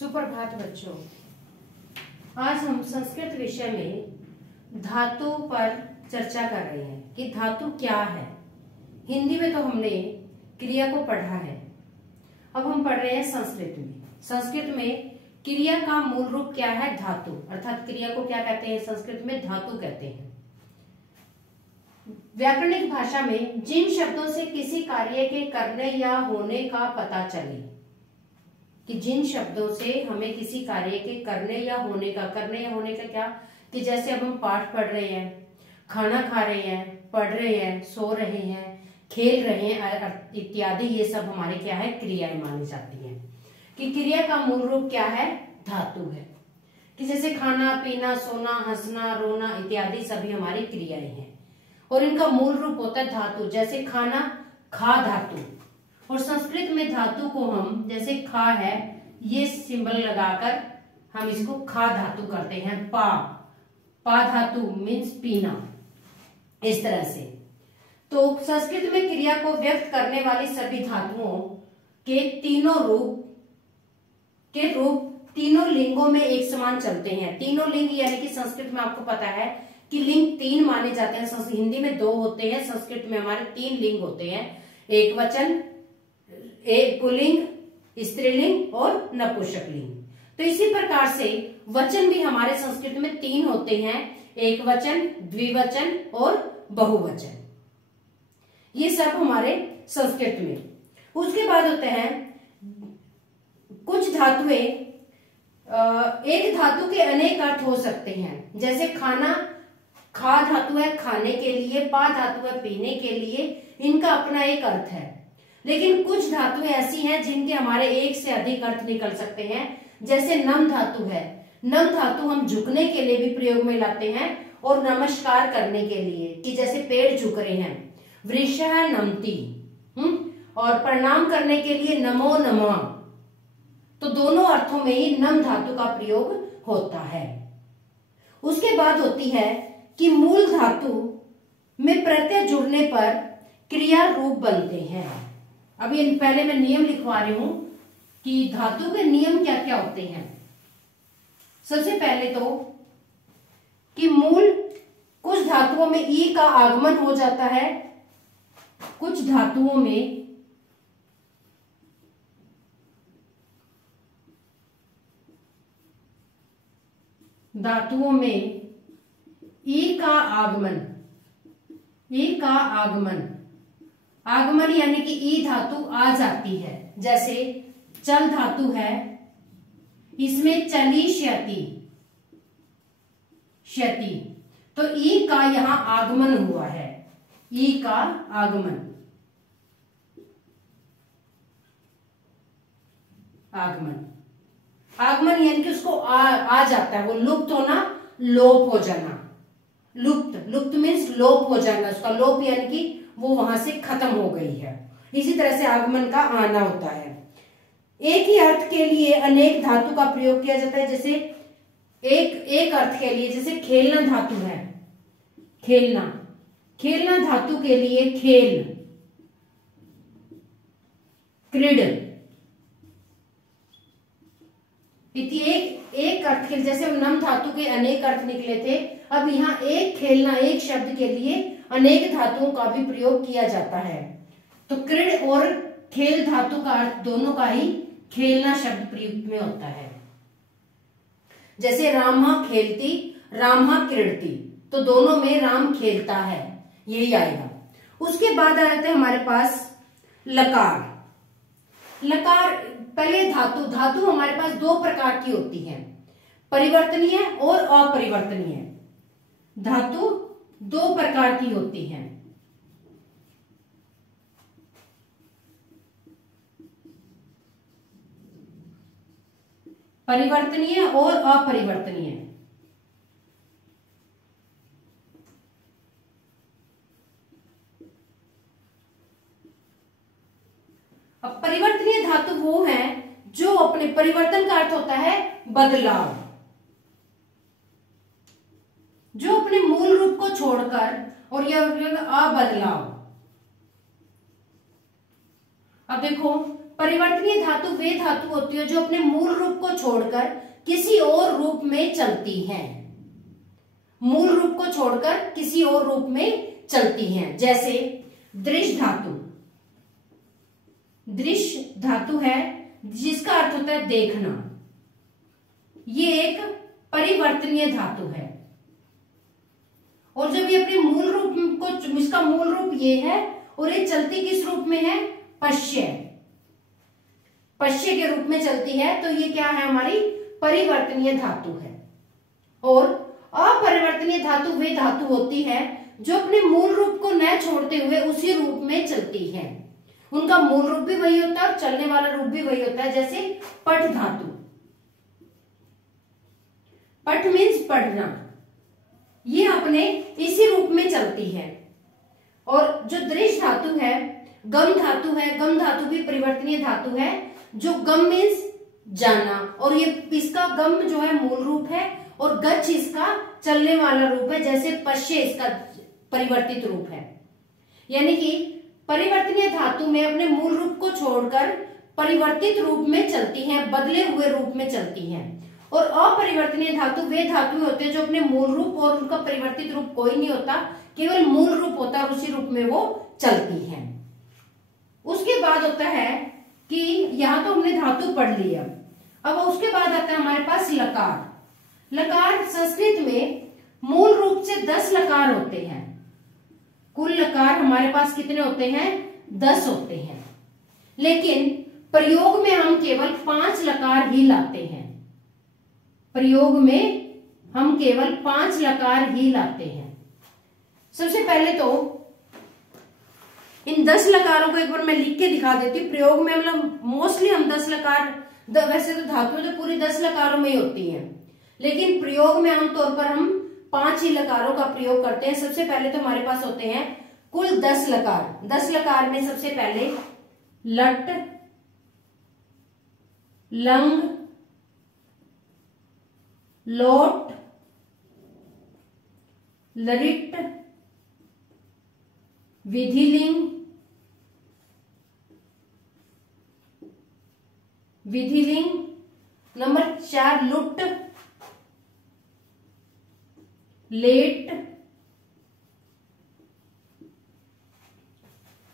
सुप्रभात बच्चों। आज हम संस्कृत विषय में धातु पर चर्चा कर रहे हैं कि धातु क्या है। हिंदी में तो हमने क्रिया को पढ़ा है, अब हम पढ़ रहे हैं संस्कृत में। संस्कृत में क्रिया का मूल रूप क्या है? धातु। अर्थात क्रिया को क्या कहते हैं? संस्कृत में धातु कहते हैं। व्याकरणिक भाषा में जिन शब्दों से किसी कार्य के करने या होने का पता चले, कि जिन शब्दों से हमें किसी कार्य के करने या होने का क्या, कि जैसे अब हम पाठ पढ़ रहे हैं, खाना खा रहे हैं, पढ़ रहे हैं, सो रहे हैं, खेल रहे हैं इत्यादि, ये सब हमारे क्या है? क्रियाएं मानी जाती हैं। कि क्रिया का मूल रूप क्या है? धातु है। कि जैसे खाना पीना, सोना, हंसना, रोना इत्यादि सभी हमारी क्रियाएं हैं और इनका मूल रूप होता है धातु। जैसे खाना, खा धातु। और संस्कृत में धातु को हम, जैसे खा है, ये सिंबल लगाकर हम इसको खा धातु करते हैं। पा धातु मीन्स पीना, इस तरह से। तो संस्कृत में क्रिया को व्यक्त करने वाली सभी धातुओं के तीनों लिंगों में एक समान चलते हैं। तीनों लिंग यानी कि संस्कृत में आपको पता है कि लिंग तीन माने जाते हैं। हिंदी में दो होते हैं, संस्कृत में हमारे तीन लिंग होते हैं। एक वचन, एक पुल्लिंग, स्त्रीलिंग और नपुंसक लिंग। तो इसी प्रकार से वचन भी हमारे संस्कृत में तीन होते हैं, एक वचन, द्विवचन और बहुवचन। ये सब हमारे संस्कृत में। उसके बाद होते हैं कुछ धातुएं, एक धातु के अनेक अर्थ हो सकते हैं। जैसे खाना, खा धातु है खाने के लिए, पा धातु है पीने के लिए, इनका अपना एक अर्थ है। लेकिन कुछ धातुएं ऐसी हैं जिनके हमारे एक से अधिक अर्थ निकल सकते हैं। जैसे नम धातु है। नम धातु हम झुकने के लिए भी प्रयोग में लाते हैं और नमस्कार करने के लिए, कि जैसे पेड़ झुक रहे हैं, वृषः नमति, और प्रणाम करने के लिए नमो नमः। तो दोनों अर्थों में ही नम धातु का प्रयोग होता है। उसके बाद होती है कि मूल धातु में प्रत्यय जुड़ने पर क्रिया रूप बनते हैं। अब ये पहले मैं नियम लिखवा रही हूं कि धातु के नियम क्या क्या होते हैं। सबसे पहले तो कि कुछ धातुओं में ई का आगमन हो जाता है, कुछ धातुओं में ई का आगमन यानी कि ई धातु आ जाती है। जैसे चल धातु है, इसमें चली क्षति, तो ई का यहां आगमन हुआ है। ई का आगमन यानी कि उसको आ जाता है। वो लुप्त होना, लोप हो जाना। लुप्त मीन्स लोप हो जाना, उसका लोप यानी कि वो वहां से खत्म हो गई है। इसी तरह से आगमन का आना होता है। एक ही अर्थ के लिए अनेक धातु का प्रयोग किया जाता है। जैसे एक अर्थ के लिए, जैसे खेलना धातु है, खेलना धातु के लिए खेल, क्रीड, एक अर्थ के, जैसे नम धातु के अनेक अर्थ निकले थे, अब यहाँ एक खेलना, एक शब्द के लिए अनेक धातुओं का भी प्रयोग किया जाता है। तो क्रीड और खेल धातु का अर्थ दोनों का ही खेलना शब्द प्रयुक्त में होता है। जैसे रामा खेलती, रामा क्रीडती, तो दोनों में राम खेलता है, यही आएगा। उसके बाद आ जाते हैं हमारे पास लकार। पहले धातु हमारे पास दो प्रकार की होती है, परिवर्तनीय और अपरिवर्तनीय। धातु दो प्रकार की होती हैं। परिवर्तनीय और अपरिवर्तनीय। अब परिवर्तनीय धातु वो है जो अपने परिवर्तन का अर्थ होता है बदलाव, जो अपने मूल रूप को छोड़कर, और यह बदलाव। अब देखो परिवर्तनीय धातु वे धातु होती है जो अपने मूल रूप को छोड़कर किसी और रूप में चलती हैं, मूल रूप को छोड़कर किसी और रूप में चलती हैं। जैसे दृश्य धातु, दृश्य धातु है जिसका अर्थ होता है देखना, ये एक परिवर्तनीय धातु है। और जब ये अपने मूल रूप को, इसका मूल रूप ये है और ये चलती किस रूप में है, पश्य, पश्य के रूप में चलती है, तो ये क्या है, हमारी परिवर्तनीय धातु है। और अपरिवर्तनीय धातु वे धातु होती है जो अपने मूल रूप को न छोड़ते हुए उसी रूप में चलती है, उनका मूल रूप भी वही होता है और चलने वाला रूप भी वही होता है। जैसे पट धातु, पट मीन्स पढ़ना, ये अपने इसी रूप में चलती है। और जो दृश्य धातु है, गम धातु है, गम धातु भी परिवर्तनीय धातु है, जो गम मीन्स जाना, और ये इसका गम जो है मूल रूप है और गच्छ इसका चलने वाला रूप है। जैसे पश्य इसका परिवर्तित रूप है। यानी कि परिवर्तनीय धातु में अपने मूल रूप को छोड़कर परिवर्तित रूप में चलती हैं, बदले हुए रूप में चलती हैं। और अपरिवर्तनीय धातु वे धातु होते हैं जो अपने मूल रूप और उनका परिवर्तित रूप कोई नहीं होता, केवल मूल रूप होता है और उसी रूप में वो चलती हैं। उसके बाद होता है कि यहां तो हमने धातु पढ़ लिया, अब उसके बाद आता है हमारे पास लकार। लकार संस्कृत में मूल रूप से 10 लकार होते हैं। कुल लकार हमारे पास कितने होते हैं, 10 होते हैं, लेकिन प्रयोग में हम केवल 5 लकार ही लाते हैं। प्रयोग में हम केवल 5 लकार ही लाते हैं। सबसे पहले तो इन 10 लकारों को एक बार मैं लिख के दिखा देती हूँ। प्रयोग में मतलब मोस्टली हम 10 लकार, वैसे तो धातुएं तो पूरी 10 लकारों में ही होती हैं, लेकिन प्रयोग में आमतौर पर हम 5 ही लकारों का प्रयोग करते हैं। सबसे पहले तो हमारे पास होते हैं कुल 10 लकार। 10 लकार में सबसे पहले लट, लंग, लोट, लरिट, विधिलिंग, विधिलिंग, नंबर 4 लुट, लेट,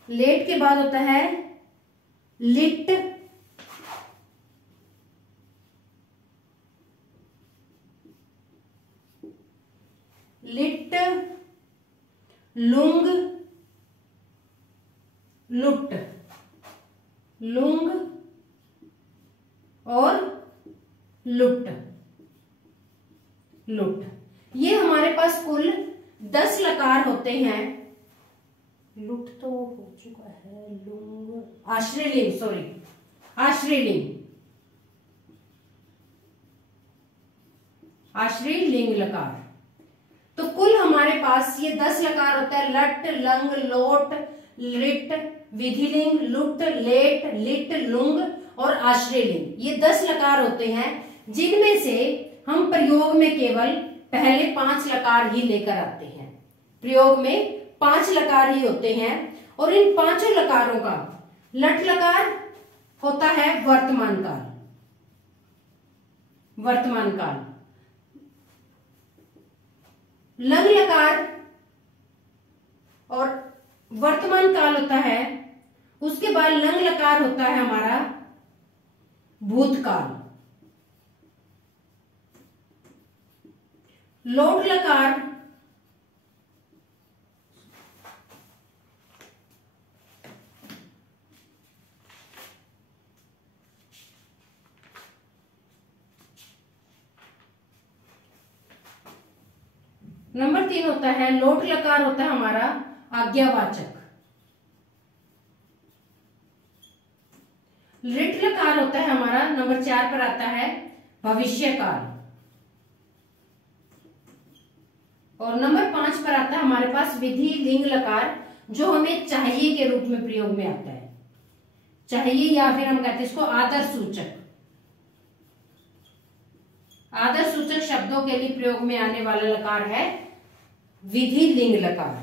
लेट के बाद होता है लिट, लिट, लुंग, लुट, लुंग और लुट, लुट। ये हमारे पास कुल 10 लकार होते हैं। लुट तो हो चुका है, लुंग, आश्रयलिंग, सॉरी आश्रयलिंग, आश्रयलिंग लकार। तो कुल हमारे पास ये 10 लकार होता है। लट, लंग, लोट, लिट, विधिलिंग, लुट, लेट, लिट, लुंग और आश्रयलिंग। ये 10 लकार होते हैं, जिनमें से हम प्रयोग में केवल पहले 5 लकार ही लेकर आते हैं। प्रयोग में 5 लकार ही होते हैं। और इन 5 लकारों का लट लकार होता है वर्तमान काल, वर्तमान काल। लंग लकार और वर्तमान काल होता है, उसके बाद लंग लकार होता है हमारा भूतकाल। लोट लकार नंबर 3 होता है, लोट लकार होता है हमारा आज्ञावाचक। लिट लकार होता है हमारा नंबर 4 पर आता है भविष्यकाल। और नंबर 5 पर आता है हमारे पास विधि लिंग लकार, जो हमें चाहिए के रूप में प्रयोग में आता है। चाहिए या फिर हम कहते हैं इसको आदर सूचक। आदर सूचक शब्दों के लिए प्रयोग में आने वाला लकार है विधि लिंग लकार।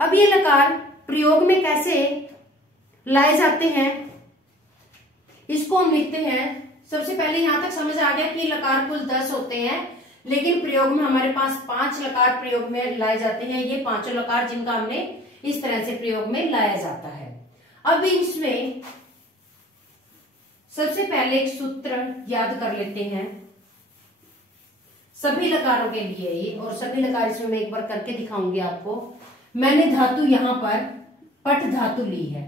अब ये लकार प्रयोग में कैसे लाए जाते हैं, इसको हम लिखते हैं। सबसे पहले यहां तक समझ आ गया कि लकार कुल 10 होते हैं, लेकिन प्रयोग में हमारे पास 5 लकार प्रयोग में लाए जाते हैं। ये पांचों लकार जिनका हमने इस तरह से प्रयोग में लाया जाता है। अब इसमें सबसे पहले एक सूत्र याद कर लेते हैं सभी लकारों के लिए ये, और सभी लकार इसमें मैं एक बार करके दिखाऊंगी आपको। मैंने धातु यहां पर पट धातु ली है।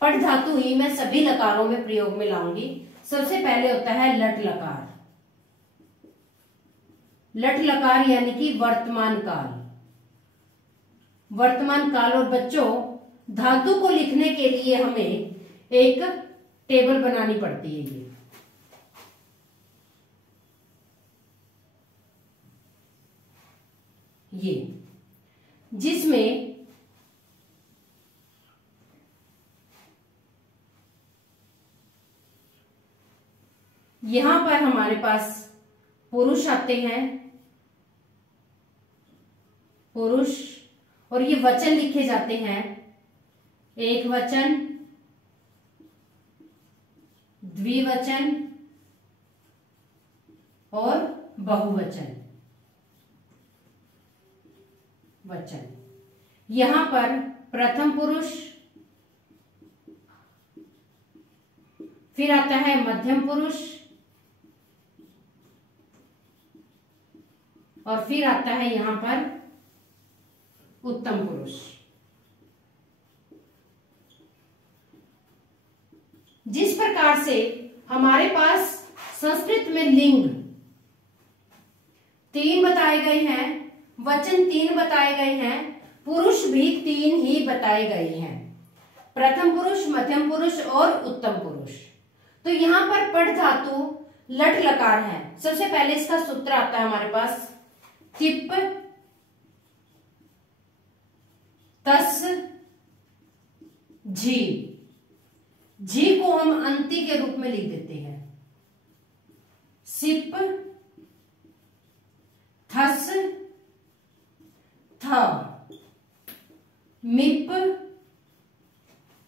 पट धातु ही मैं सभी लकारों में प्रयोग में लाऊंगी। सबसे पहले होता है लट लकार। लट लकार यानी कि वर्तमान काल। वर्तमान काल। और बच्चों, धातु को लिखने के लिए हमें एक टेबल बनानी पड़ती है, ये जिसमें यहां पर हमारे पास पुरुष आते हैं, पुरुष, और ये वचन लिखे जाते हैं। एक वचन, द्विवचन और बहुवचन वचन। यहां पर प्रथम पुरुष, फिर आता है मध्यम पुरुष, और फिर आता है यहां पर उत्तम पुरुष। जिस प्रकार से हमारे पास संस्कृत में लिंग 3 बताए गए हैं, वचन 3 बताए गए हैं, पुरुष भी 3 ही बताए गए हैं, प्रथम पुरुष, मध्यम पुरुष और उत्तम पुरुष। तो यहां पर पट धातु लट लकार है। सबसे पहले इसका सूत्र आता है हमारे पास तिप तस झी। झी को हम अंति के रूप में लिख देते हैं। सिप थस थ मिप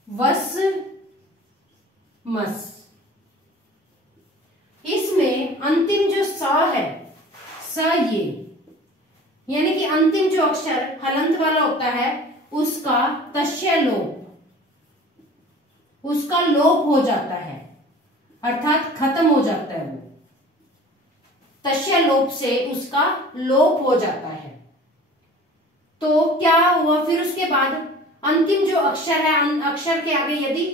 वस मस। इसमें अंतिम जो स है, स ये यानी कि अंतिम जो अक्षर हलंत वाला होता है उसका तस्य लोप, उसका लोप हो जाता है, अर्थात खत्म हो जाता है। वो तस्य लोप से उसका लोप हो जाता है। तो क्या हुआ फिर उसके बाद अंतिम जो अक्षर है, अक्षर के आगे यदि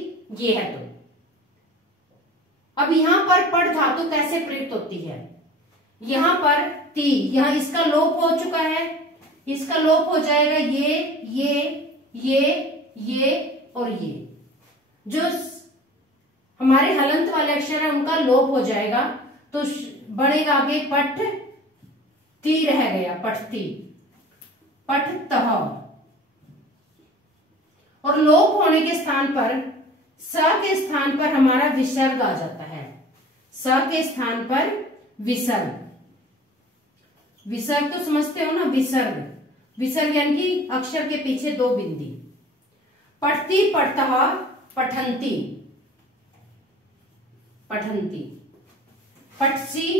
ये है तो अब यहां पर पट धातु कैसे प्रयुक्त होती है? यहां पर ती, यहां इसका लोप हो चुका है, इसका लोप हो जाएगा ये और ये। जो हमारे हलंत वाले अक्षर है उनका लोप हो जाएगा, तो बढ़ेगा आगे पठ ती रह गया, पठती, पठ तह। और लोप होने के स्थान पर स के स्थान पर हमारा विसर्ग आ जाता है। स के स्थान पर विसर्ग। विसर्ग तो समझते हो ना, विसर्ग। विसर्ग यानी कि अक्षर के पीछे 2 बिंदी। पठती पठतः पठंती, पठंती, पठसी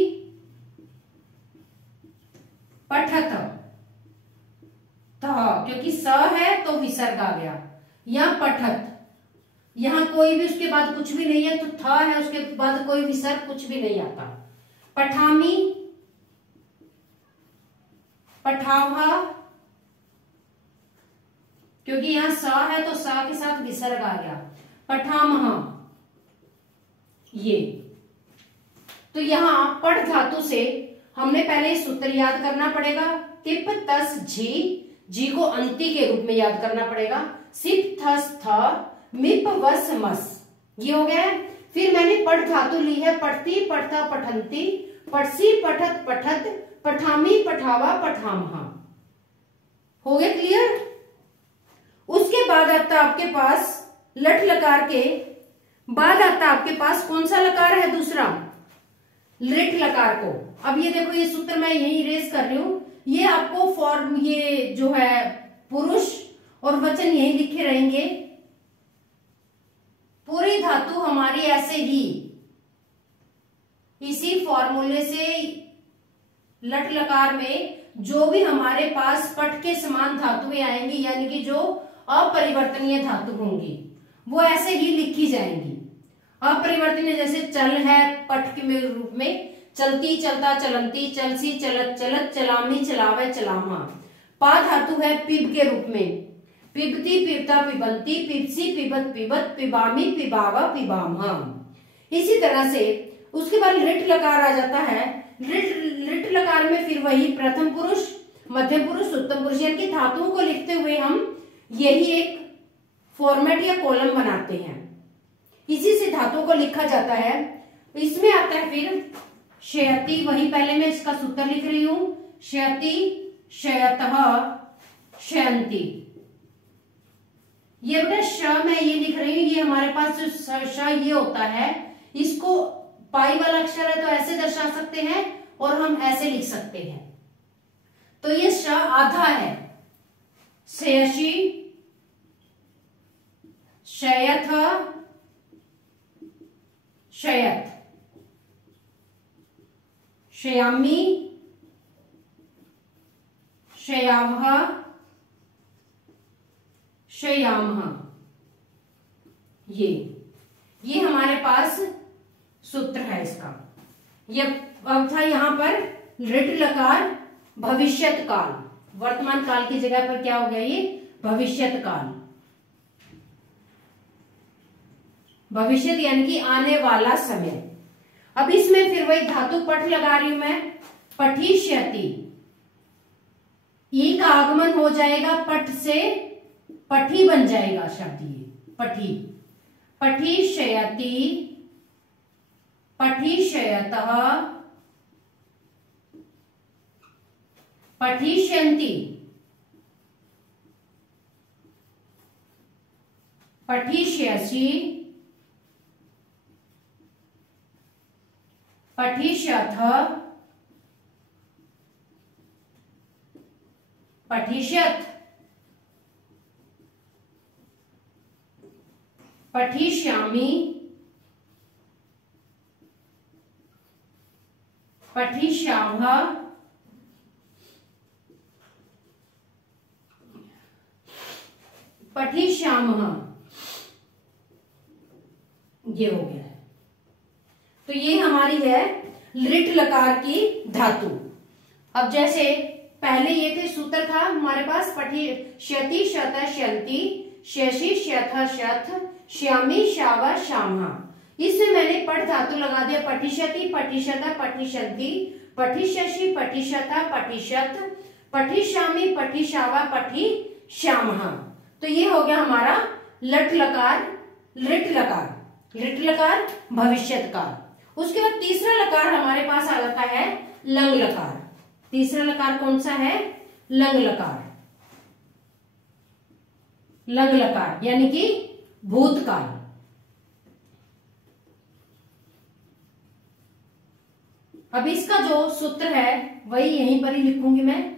पठत, क्योंकि स है तो विसर्ग आ गया। या पठत, यहां कोई भी उसके बाद कुछ भी नहीं है, तो थ है उसके बाद कोई विसर्ग कुछ भी नहीं आता। पठामी पठावा, क्योंकि यहां स है तो स के साथ विसर्ग आ गया। पठामह, ये। तो यहां पट धातु से हमने पहले सूत्र याद करना पड़ेगा। तिप तस झी, जी को अंति के रूप में याद करना पड़ेगा। सिप थस थ, मिप वस मस, ये हो गया। फिर मैंने पट धातु ली है पठती पठता पठंती, पठसी पठत पठत, पठामी पठावा पठामहा। हो गया क्लियर? उसके बाद आता आपके पास लट लकार के बाद आता आपके पास कौन सा लकार है? दूसरा लिट लकार को। अब ये देखो, ये सूत्र मैं यही इरेज कर रही हूं। ये आपको फॉर्म, ये जो है पुरुष और वचन यही लिखे रहेंगे। पूरी धातु हमारी ऐसे ही इसी फॉर्मूले से लट लकार में जो भी हमारे पास पट के समान धातुएं आएंगी, यानी कि जो अपरिवर्तनीय धातु होंगी, वो ऐसे ही लिखी जाएंगी। अपरिवर्तनीय जैसे चल है पट के रूप में, चलती, चलता, चलंती, चलसी, चलत, चलत, चलामी, चलावे, चलामा। पा धातु है पिब के रूप में, पिबती, पिबता, पिबंती, पिबसी, पिबत, पिबत, पिबामी, पिबावा, पिबामा। इसी तरह से उसके बाद लिट लकार आ जाता है। लिट लकार में फिर वही प्रथम पुरुष, मध्यम पुरुष, उत्तम पुरुष, यानी कि धातुओं को लिखते हुए हम यही एक फॉर्मेट या कॉलम बनाते हैं। इसी से धातुओं को लिखा जाता है। इसमें आता है फिर शयति, वही पहले मैं इसका सूत्र लिख रही हूं, शयति, शयतः, शयंती। ये बेटा श मैं ये लिख रही हूं, ये हमारे पास जो श ये होता है, इसको पाई वाला अक्षर है तो ऐसे दर्शा सकते हैं और हम ऐसे लिख सकते हैं। तो ये श आधा है, शयशी, शयथ, शयत, शयामी, शयावह, शयामह। ये हमारे पास सूत्र है इसका। ये अब था यहां पर लिट लकार भविष्यत काल, वर्तमान काल की जगह पर क्या हो गया, ये भविष्यत काल। भविष्यत यानी कि आने वाला समय। अब इसमें फिर वही धातु पठ लगा रही हूं मैं, पठिष्यति। ई का आगमन हो जाएगा, पठ से पठी बन जाएगा शब्द, ये पठी। पठिष्यति, पठिष्यतः, पठिष्यन्ति, पठिष्यसि, पठिष्यथ, पठिष्यत, पठिष्यामि, पठिष्यामः, पठिष्यामः। ये हो गया है। तो ये हमारी है लिट लकार की धातु। अब जैसे पहले ये थे सूत्र था हमारे पास, पठिष्यति, शत, शयंती, शशि, शथ, शथ, श्यामी, श्यावा, श्यामा। इसमें मैंने पठ धातु लगा दिया, पठिष्यति, पठिष्यता, पठिष्यन्ति, पठिष्यसि, पठिष्यता, पठिष्यत, पठिष्यामि, पठिष्यावा, पठिष्यामः। तो ये हो गया हमारा लट लकार, लिट लकार। लिट लकार भविष्यत काल। उसके बाद तीसरा लकार हमारे पास आ जाता है लंग लकार। तीसरा लकार कौन सा है, लंग लकार। लंग लकार यानी कि भूतकाल। अब इसका जो सूत्र है वही यहीं पर ही लिखूंगी मैं।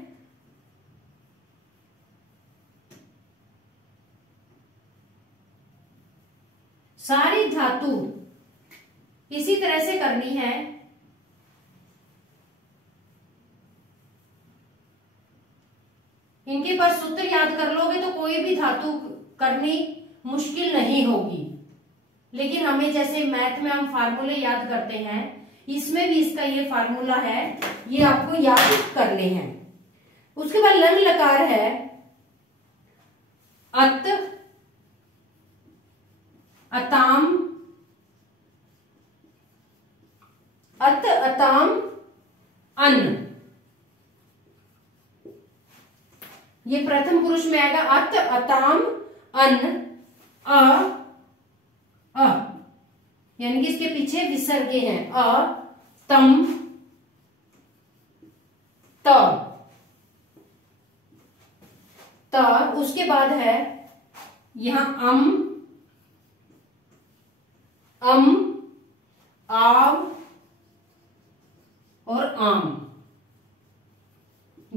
सारी धातु इसी तरह से करनी है। इनके पर सूत्र याद कर लोगे तो कोई भी धातु करनी मुश्किल नहीं होगी। लेकिन हमें जैसे मैथ में हम फार्मूले याद करते हैं, इसमें भी इसका ये फार्मूला है, ये आपको याद करने हैं। उसके बाद लंग लकार है अत, अताम, अत, अताम, अन। ये प्रथम पुरुष में आएगा, अत, अताम, अन, अ, यानी कि इसके पीछे विसर्गे हैं, अ, तम, त, त। उसके बाद है यहां अम, आव और आम।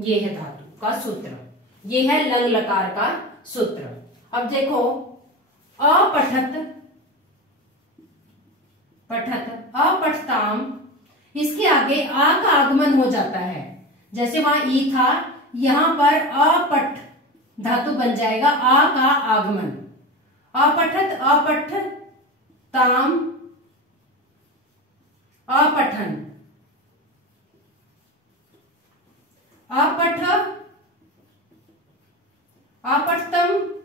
ये है धातु का सूत्र, ये है लंग लकार का सूत्र। अब देखो, अपठत, पठत, अपठताम। इसके आगे आ का आगमन हो जाता है, जैसे वहां ई था, यहां पर अपठ धातु बन जाएगा, आ का आगमन। अपठत, अपठ ताम, अपठन, अपठ, अपठतम,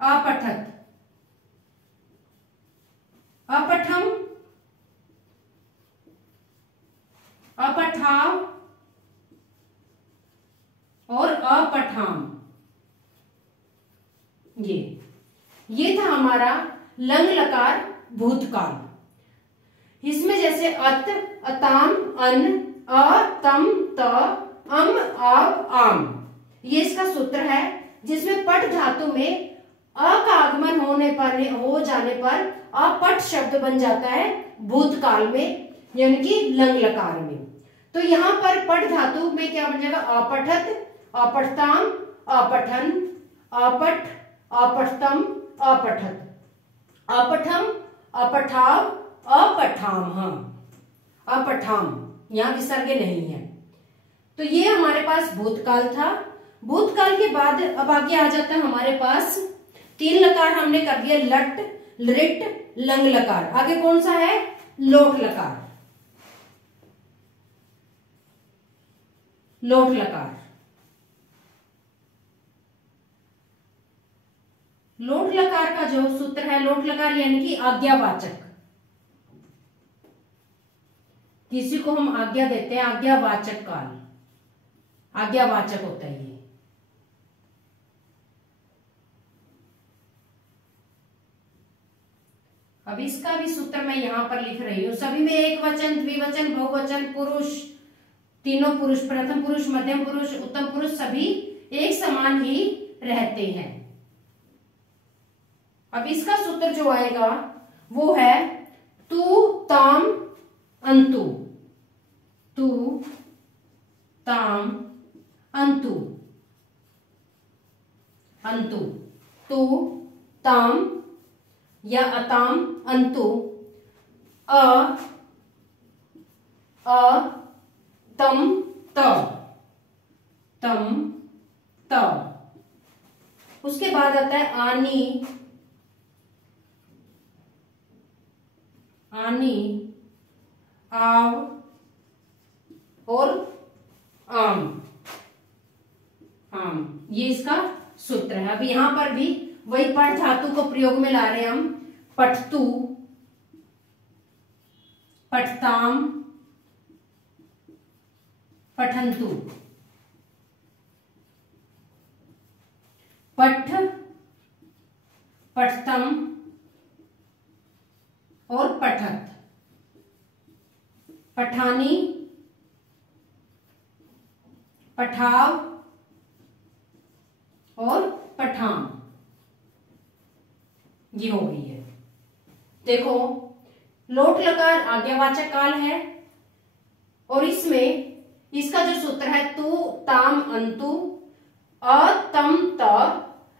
अपठत, अपठम, अपठाव और अपठाम। ये था हमारा लंग लकार भूतकाल। इसमें जैसे अत, अताम, अन, अ, तम, त, अम, आव, आम, ये इसका सूत्र है, जिसमें पट धातु में अ का आगमन हो जाने पर अपट शब्द बन जाता है भूतकाल में, यानी कि लंग लकार में। तो यहाँ पर पट धातु में क्या बन जाएगा? अपठत, अपठताम, अपठन, अपठ, अपठतम, अपठत, अपठम, अपठाव, अपठाम, अपठाम, यहाँ विसर्ग नहीं है। तो ये हमारे पास भूतकाल था। भूतकाल के बाद अब आगे आ जाता है हमारे पास 3 लकार हमने कर दिया, लट, लृट, लंग लकार। आगे कौन सा है? लोट लकार। लोट लकार। लोट लकार का जो सूत्र है, लोट लकार यानी कि आज्ञावाचक। किसी को हम आज्ञा देते हैं, आज्ञावाचक काल, आज्ञावाचक होता है ये। अब इसका भी सूत्र मैं यहां पर लिख रही हूं। सभी में एक वचन, द्विवचन, बहुवचन, पुरुष, तीनों पुरुष, प्रथम पुरुष, मध्यम पुरुष, उत्तम पुरुष सभी एक समान ही रहते हैं। अब इसका सूत्र जो आएगा वो है तू, ताम, अंतु। तू, ताम, अंतु, अंतु, तू, ताम या अताम, अंतु, अ, तम, त, तम, त। उसके बाद आता है आनी, आनी, आव और आम, आम। ये इसका सूत्र है। अब यहां पर भी वही पठ धातु को प्रयोग में ला रहे हैं हम। पठतु, पठताम, पठंतु, पठ, पठतम और पठत, पठानी, पठाव और पठाम। ये हो गई है। देखो, लोट लकार आज्ञावाचक काल है और इसमें इसका जो सूत्र है तू, ताम, अंतु, अ, तम, त,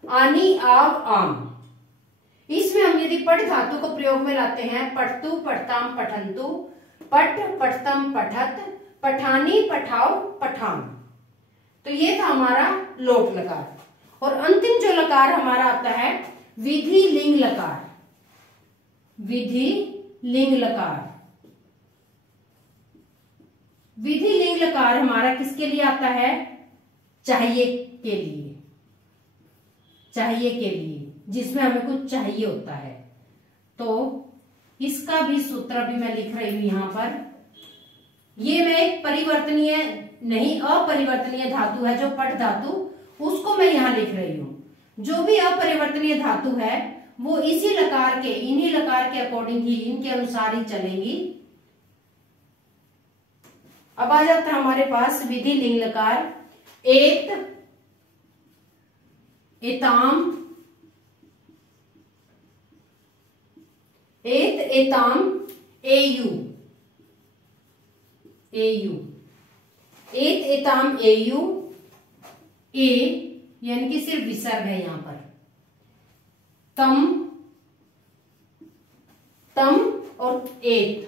आनी, आव, आम। इसमें हम यदि पठ धातु को प्रयोग में लाते हैं, पठतु, पठताम, पठंतु, पठ, पठतम, पठत, पठानी, पठाव, पठाम। तो ये था हमारा लोट लकार। और अंतिम जो लकार हमारा आता है विधि लिंग लकार। विधि लिंग लकार। विधि लिंग लकार हमारा किसके लिए आता है? चाहिए के लिए, चाहिए के लिए, जिसमें हमें कुछ चाहिए होता है। तो इसका भी सूत्र भी मैं लिख रही हूं यहां पर। ये मैं एक परिवर्तनीय नहीं, अपरिवर्तनीय धातु है जो पठ धातु, उसको मैं यहां लिख रही हूं। जो भी अपरिवर्तनीय धातु है वो इसी लकार के, इन्हीं लकार के अकॉर्डिंग ही, इनके अनुसार ही चलेंगी। अब आ जाता है हमारे पास विधि लिंग लकार। एत, एताम, एत, एताम, एयु, एयु, एत, एताम, एयु। ए यानी कि सिर्फ विसर्ग है यहां पर। तम, तम और एत,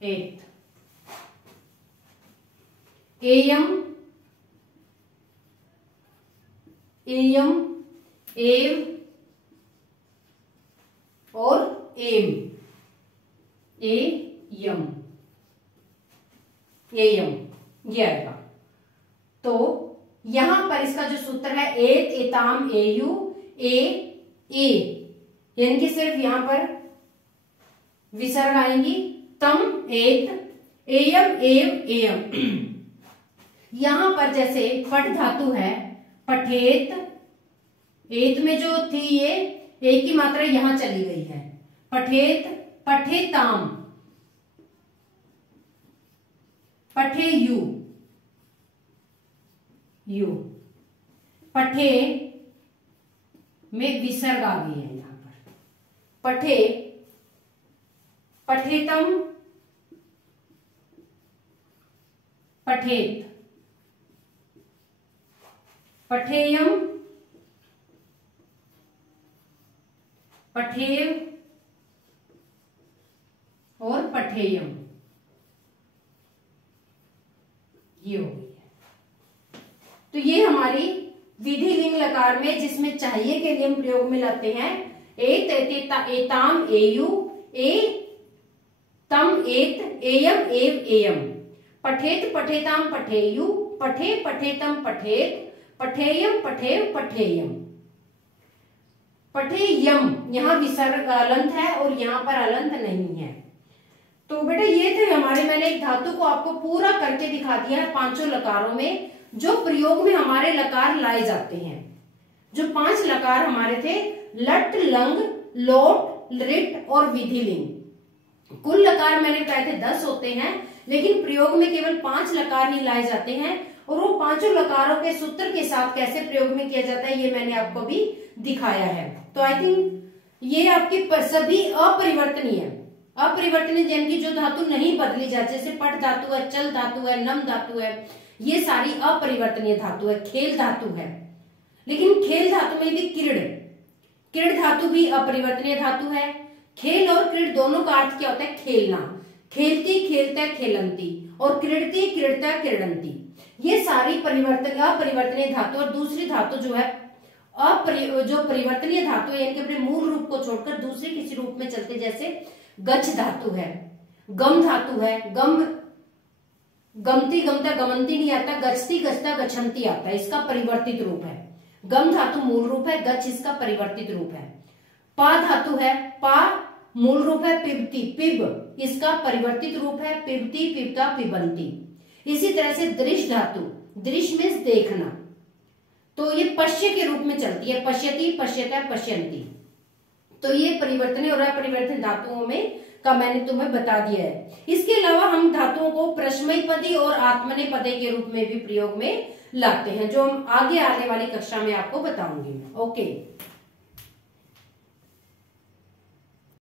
एत, एयम, एयम, एव और एम, एयम, एयम, ये आएगा। तो यहां पर इसका जो सूत्र है एत, एताम, एयु, ए, यानी कि सिर्फ यहां पर विसर्ग आएंगी, तम, एत, एयम, एव, एयम। यहां पर जैसे पठ धातु है, पठेत, एत में जो थी ये एक की मात्रा यहां चली गई है, पठेत, पठेताम, पठेयु, यू, पठे में विसर्ग आ गई है यहां पर, पठे, पठेतम, पठेत, पठेयम, पठेव और पठेयम, ये हो गई है। तो ये हमारी विधि लिंग लकार में जिसमें चाहिए के लिए हम प्रयोग में लाते हैं एत, एताम, एयु, ए, तम, एत, एयम, एव, एयम, पठेत, पठेताम, पठेयु, पठे, पठेतम, पठेत, पठेयम, पठेव, पठेयम, पठेयम। यहां विसर्ग अलंत है और यहां पर अलंत नहीं है। तो बेटा ये थे हमारे, मैंने एक धातु को आपको पूरा करके दिखा दिया है पांचों लकारों में जो प्रयोग में हमारे लकार लाए जाते हैं। जो 5 लकार हमारे थे, लट, लंग, लोट, लिट और विधिलिंग। कुल लकार मैंने कहे थे 10 होते हैं, लेकिन प्रयोग में केवल 5 लकार ही लाए जाते हैं और वो पांचों लकारों के सूत्र के साथ कैसे प्रयोग में किया जाता है ये मैंने आपको भी दिखाया है। तो आई थिंक ये आपकी सभी अपरिवर्तनीय, अपरिवर्तनीय जिनकी जो धातु नहीं बदली जाती, जैसे पट धातु है, चल धातु है, नम धातु है, ये सारी अपरिवर्तनीय धातु है। खेल धातु है, लेकिन खेल धातु में भी क्रीड़, क्रीड़ धातु भी अपरिवर्तनीय धातु है। खेल और क्रीड़ दोनों का अर्थ क्या होता है? खेलना, खेलती, खेलता, खेलंती और क्रीड़ती, क्रीड़ता, क्रीड़ंती। ये सारी अपरिवर्तनीय धातु। और दूसरी धातु जो है जो परिवर्तनीय धातु है, यानी कि अपने मूल रूप को छोड़कर दूसरे किसी रूप में चलते, जैसे गच धातु है, गम धातु है, गम, गमती, गमता, गमंती नहीं आता, गचती, गचता, गछंती आता है, इसका परिवर्तित रूप है। गम धातु मूल रूप है, गच इसका परिवर्तित रूप है। पा धातु है, पा मूल रूप है पिबती, पिब इसका परिवर्तित रूप है, पिबती, पिबता, पिबंती। इसी तरह से दृश धातु, दृश मीन्स देखना, तो ये पश्य के रूप में चलती है, पश्यति, पश्यता, पश्यंती। तो ये परिवर्तनीय और अपरिवर्तनीय धातुओं में का मैंने तुम्हें बता दिया है। इसके अलावा हम धातुओं को प्रश्मयपदी और आत्मनेपदी के रूप में भी प्रयोग में लाते हैं, जो हम आगे आने वाली कक्षा में आपको बताऊंगी। ओके।